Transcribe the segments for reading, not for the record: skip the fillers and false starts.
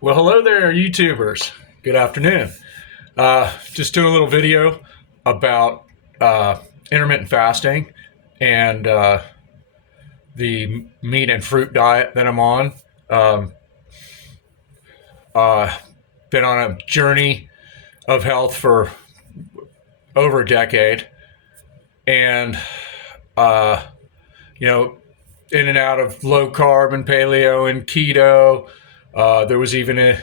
Well, hello there, YouTubers. Good afternoon. Just doing a little video about intermittent fasting and the meat and fruit diet that I'm on. Um, been on a journey of health for over a decade, and uh, you know, in and out of low carb and paleo and keto. There was even a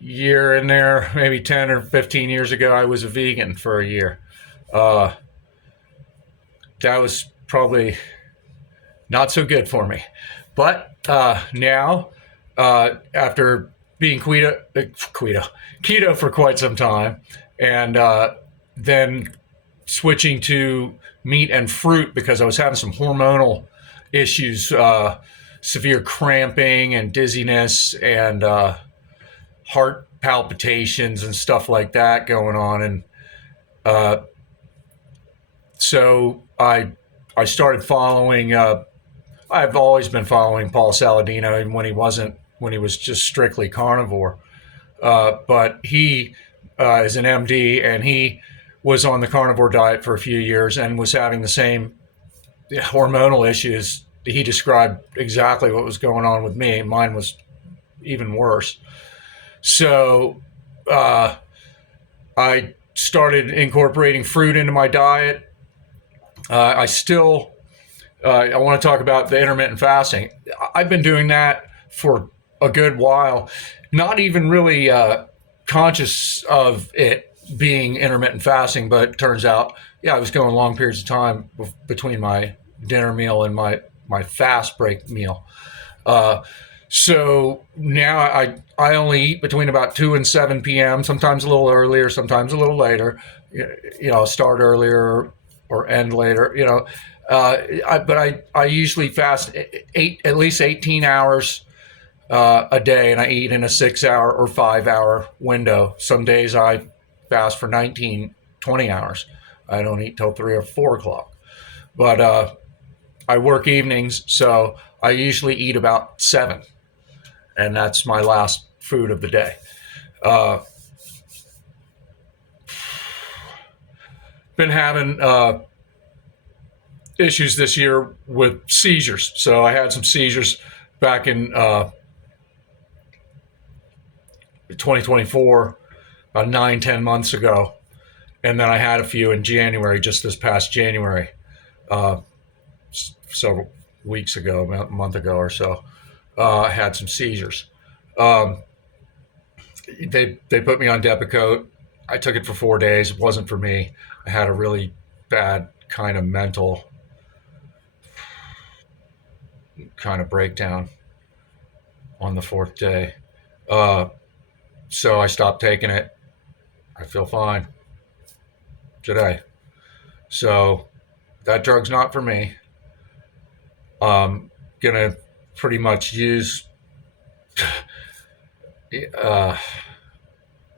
year in there, maybe 10 or 15 years ago, I was a vegan for a year. Uh, that was probably not so good for me. But now, after being keto for quite some time, and then switching to meat and fruit because I was having some hormonal issues, severe cramping and dizziness and heart palpitations and stuff like that going on. And uh, so I started following. I've always been following Paul Saladino, even when he was just strictly carnivore. But he is an MD, and he was on the carnivore diet for a few years and was having the same hormonal issues. He described exactly what was going on with me. Mine was even worse. So I started incorporating fruit into my diet. I still, I want to talk about the intermittent fasting. I've been doing that for a good while, not even really conscious of it being intermittent fasting, but it turns out, yeah, I was going long periods of time between my dinner meal and my fast break meal. So now I only eat between about 2 and 7 p.m., sometimes a little earlier, sometimes a little later. Start earlier or end later, but I usually fast at least 18 hours a day, and I eat in a 6 hour or 5 hour window. Some days I fast for 19, 20 hours. I don't eat till 3 or 4 o'clock. But I work evenings, so I usually eat about 7, and that's my last food of the day. Been having issues this year with seizures. So I had some seizures back in 2024, about 9, 10 months ago. And then I had a few in January, just this past January, several weeks ago, a month ago or so. I had some seizures. They put me on Depakote. I took it for 4 days. It wasn't for me. I had a really bad kind of mental kind of breakdown on the 4th day. So I stopped taking it. I feel fine today. So that drug's not for me. I'm gonna pretty much use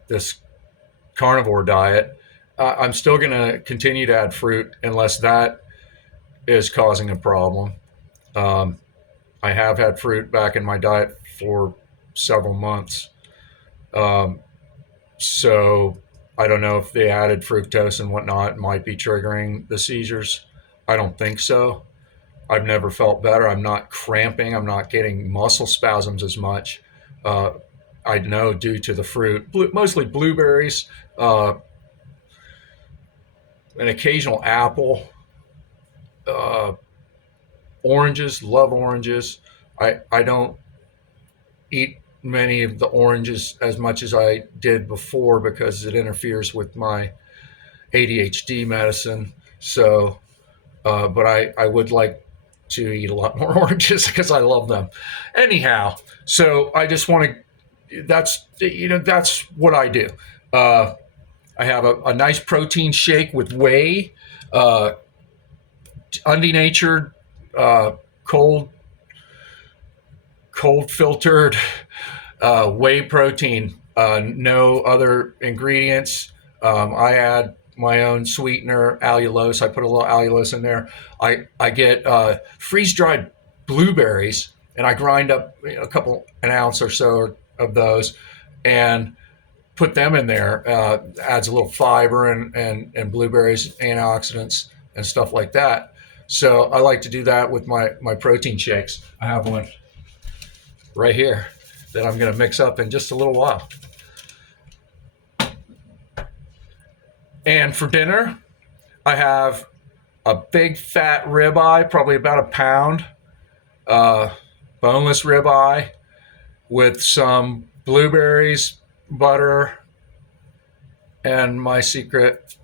this carnivore diet. I'm still gonna continue to add fruit unless that is causing a problem. I have had fruit back in my diet for several months. So I don't know if they added fructose and whatnot might be triggering the seizures. I don't think so. I've never felt better. I'm not cramping. I'm not getting muscle spasms as much. I know due to the fruit, mostly blueberries, an occasional apple, oranges. Love oranges. I don't eat many of the oranges as much as I did before because it interferes with my ADHD medicine. So, but I would like to eat a lot more oranges because I love them. Anyhow, so I just want to, that's what I do. I have a nice protein shake with whey, undenatured, cold filtered whey protein, no other ingredients. I add my own sweetener, allulose. I put a little allulose in there. I get freeze dried blueberries, and I grind up an ounce or so, or of those and put them in there. Adds a little fiber and blueberries, antioxidants, and stuff like that. So I like to do that with my protein shakes. I have one right here that I'm going to mix up in just a little while. And for dinner, I have a big fat ribeye, probably about a pound, boneless ribeye with some blueberries, butter, and my secret,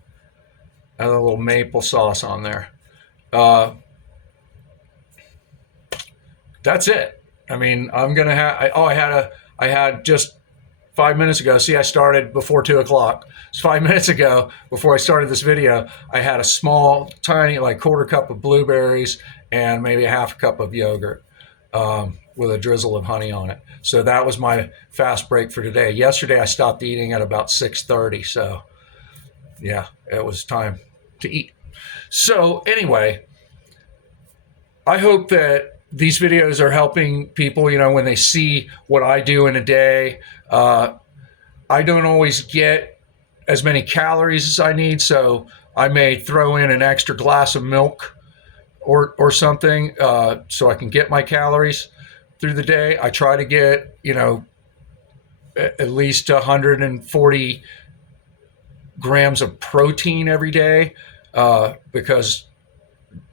a little maple sauce on there. That's it. I mean, I'm gonna have. I had just 5 minutes ago. See, I started before 2 o'clock. It's 5 minutes ago before I started this video. I had a small, tiny, like quarter cup of blueberries and maybe a half a cup of yogurt with a drizzle of honey on it. So that was my fast break for today. Yesterday, I stopped eating at about 6:30. So yeah, it was time to eat. So anyway, I hope that these videos are helping people, you know, when they see what I do in a day. I don't always get as many calories as I need, so I may throw in an extra glass of milk or something so I can get my calories through the day. I try to get, you know, at least 140 grams of protein every day because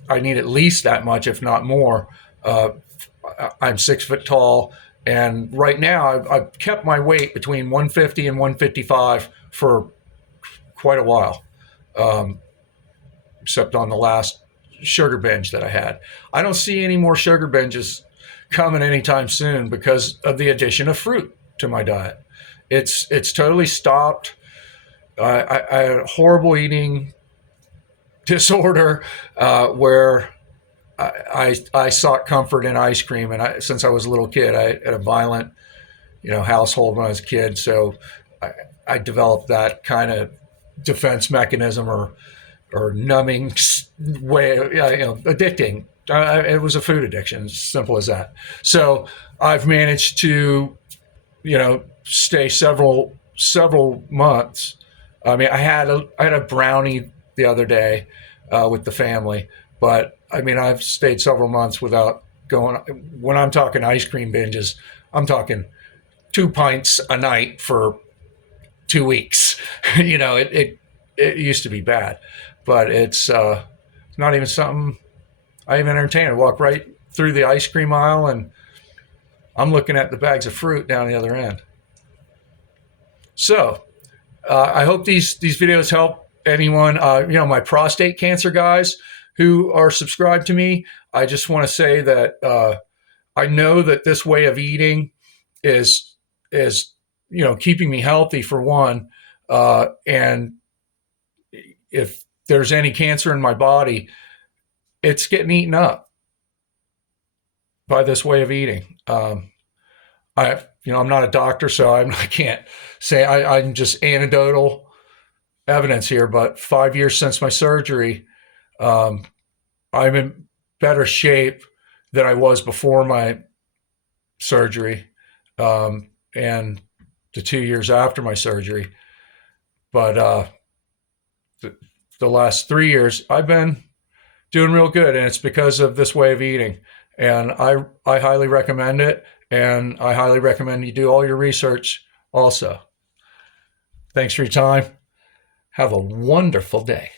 I need at least that much, if not more. I'm 6 foot tall, and right now I've kept my weight between 150 and 155 for quite a while, except on the last sugar binge that I had. I don't see any more sugar binges coming anytime soon because of the addition of fruit to my diet. It's totally stopped. I had a horrible eating disorder where I sought comfort in ice cream, and since I was a little kid, I had a violent, you know, household when I was a kid. So I developed that kind of defense mechanism or numbing way, you know, addicting. It was a food addiction, as simple as that. So I've managed to, you know, stay several months. I mean, I had a brownie the other day with the family, but I mean, I've stayed several months without going. When I'm talking ice cream binges, I'm talking 2 pints a night for 2 weeks. You know, it used to be bad, but it's not even something I even entertain. I walk right through the ice cream aisle and I'm looking at the bags of fruit down the other end. So I hope these videos help anyone. You know, my prostate cancer guys who are subscribed to me, I just want to say that I know that this way of eating is you know, keeping me healthy for one, and if there's any cancer in my body, it's getting eaten up by this way of eating. I'm not a doctor, so I can't say I'm just anecdotal evidence here, but 5 years since my surgery, I'm in better shape than I was before my surgery, and the 2 years after my surgery. But the last 3 years, I've been doing real good, and it's because of this way of eating. And I highly recommend it, and I highly recommend you do all your research also. Thanks for your time. Have a wonderful day.